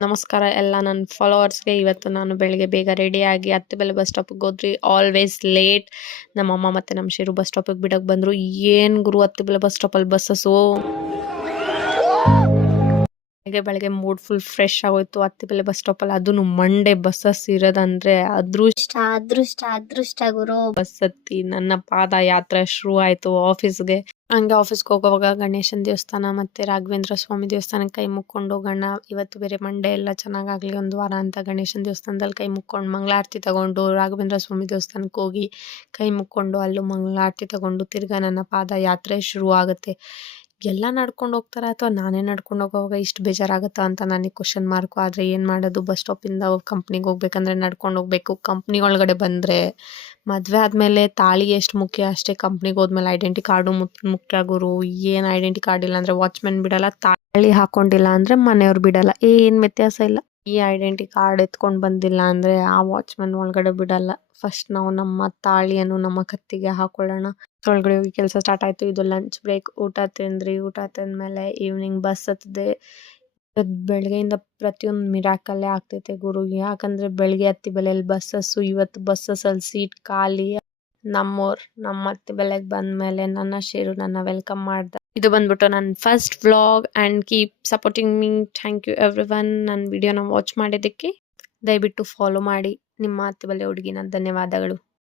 ನಮಸ್ಕಾರ ಎಲ್ಲ ನನ್ನ ಫಾಲೋವರ್ಸ್ಗೆ. ಇವತ್ತು ನಾನು ಬೆಳಿಗ್ಗೆ ಬೇಗ ರೆಡಿಯಾಗಿ ಅತ್ತಿಬೆಲೆ ಬಸ್ ಸ್ಟಾಪಿಗೆ ಹೋದ್ರಿ. Always late. ನಮ್ಮಮ್ಮ ಮತ್ತು ನಮ್ಮ ಶಿರು ಬಸ್ ಸ್ಟಾಪಿಗೆ ಬಿಡಕ್ಕೆ ಬಂದರು. ಏನು ಗುರು ಅತ್ತಿಬೆಲೆ ಬಸ್ ಸ್ಟಾಪಲ್ಲಿ ಬಸ್ಸಸ್ಸು. ಬೆಳಗ್ಗೆ ಮೂಡ್ ಫುಲ್ ಫ್ರೆಶ್ ಆಗೋಯ್ತು. ಅತ್ತಿಬೆಲೆ ಬಸ್ ಸ್ಟಾಪಲ್ಲಿ ಅದೂ ಮಂಡೇ ಬಸ್ಸಸ್ ಇರೋದಂದ್ರೆ ಅದೃಷ್ಟ ಗುರು. ಬಸ್ ಹತ್ತಿ ನನ್ನ ಪಾದಯಾತ್ರೆ ಶುರು ಆಯಿತು ಆಫೀಸ್ಗೆ. ಹಂಗೆ ಆಫೀಸ್ಗೆ ಹೋಗೋವಾಗ ಗಣೇಶನ ದೇವಸ್ಥಾನ ಮತ್ತು ರಾಘವೇಂದ್ರ ಸ್ವಾಮಿ ದೇವಸ್ಥಾನಕ್ಕೆ ಕೈ ಮುಕ್ಕೊಂಡು ಹೋಗೋಣ. ಇವತ್ತು ಬೇರೆ ಮಂಡೇ ಎಲ್ಲ ಚೆನ್ನಾಗಾಗಲಿ ಒಂದು ವಾರ ಅಂತ ಗಣೇಶನ ದೇವಸ್ಥಾನದಲ್ಲಿ ಕೈ ಮುಕ್ಕೊಂಡು ಮಂಗಳಾರತಿ ತಗೊಂಡು ರಾಘವೇಂದ್ರ ಸ್ವಾಮಿ ದೇವಸ್ಥಾನಕ್ಕೆ ಹೋಗಿ ಕೈ ಮುಕ್ಕೊಂಡು ಅಲ್ಲೂ ಮಂಗಳಾರತಿ ತಗೊಂಡು ತಿರ್ಗಾ ನನ್ನ ಪಾದಯಾತ್ರೆ ಶುರು ಆಗುತ್ತೆ. ಎಲ್ಲ ನಡ್ಕೊಂಡು ಹೋಗ್ತಾರಾ ಅಥವಾ ನಾನೇ ನಡ್ಕೊಂಡು ಹೋಗೋವಾಗ ಇಷ್ಟು ಬೇಜಾರಾಗುತ್ತಾ ಅಂತ ನನಗೆ ಕ್ವಶನ್ ಮಾರ್ಕು. ಆದರೆ ಏನು ಮಾಡೋದು, ಬಸ್ ಸ್ಟಾಪಿಂದ ಕಂಪ್ನಿಗೆ ಹೋಗ್ಬೇಕಂದ್ರೆ ನಡ್ಕೊಂಡು ಹೋಗ್ಬೇಕು. ಕಂಪ್ನಿ ಒಳಗಡೆ ಬಂದರೆ ಮದುವೆ ಆದಮೇಲೆ ತಾಳಿ ಎಷ್ಟು ಮುಖ್ಯ ಅಷ್ಟೇ ಕಂಪ್ನಿಗೆ ಹೋದ್ಮೇಲೆ ಐಡೆಂಟಿ ಕಾರ್ಡು ಮುಖ್ಯ ಗುರು. ಏನು ಐಡೆಂಟಿ ಕಾರ್ಡ್ ಇಲ್ಲ ಅಂದರೆ ವಾಚ್ಮೆನ್ ಬಿಡಲ್ಲ, ತಾಳಿ ಹಾಕೊಂಡಿಲ್ಲ ಅಂದರೆ ಮನೆಯವ್ರು ಬಿಡಲ್ಲ, ಏನು ವ್ಯತ್ಯಾಸ ಇಲ್ಲ. ಈ ಐಡೆಂಟಿ ಕಾರ್ಡ್ ಎತ್ಕೊಂಡು ಬಂದಿಲ್ಲ ಅಂದರೆ ಆ ವಾಚ್ಮೆನ್ ಒಳಗಡೆ ಬಿಡಲ್ಲ. ಫಸ್ಟ್ ನಾವು ನಮ್ಮ ತಾಳಿಯನ್ನು ನಮ್ಮ ಕತ್ತಿಗೆ ಹಾಕೊಳ್ಳೋಣ. ಒಳಗಡೆ ಹೋಗಿ ಕೆಲಸ ಸ್ಟಾರ್ಟ್ ಆಯಿತು. ಇದು ಲಂಚ್ ಬ್ರೇಕ್. ಊಟ ತಿಂದ್ರಿ. ಊಟ ತಿಂದಮೇಲೆ ಈವ್ನಿಂಗ್ ಬಸ್ ಹತ್ತಿದೆ. ಬೆಳಗ್ಗೆಯಿಂದ ಪ್ರತಿಯೊಂದು ಮಿರಾಕಲ್ಲೇ ಆಗ್ತೈತೆ ಗುರು. ಯಾಕಂದರೆ ಬೆಳಗ್ಗೆ ಅತ್ತಿಬೆಲೆಯಲ್ಲಿ ಬಸ್ಸಸ್ಸು, ಇವತ್ತು ಬಸ್ಸಸ್ಸಲ್ಲಿ ಸೀಟ್ ಖಾಲಿ. ನಮ್ಮ ಅತ್ತಿಬೆಲೆಗೆ ಬಂದಮೇಲೆ ನನ್ನ ಶಿರು ನನ್ನ ವೆಲ್ಕಮ್ ಮಾಡ್ದ. ಇದು ಬಂದ್ಬಿಟ್ಟು ನನ್ನ first vlog and keep supporting me. Thank you everyone. ನನ್ನ ವಿಡಿಯೋನ ವಾಚ್ ಮಾಡಿದ್ದಕ್ಕೆ ದಯವಿಟ್ಟು ಫಾಲೋ ಮಾಡಿ. ನಿಮ್ಮ ಅತ್ತಿಬೆಲೆ ಹುಡುಗಿನ ಧನ್ಯವಾದಗಳು.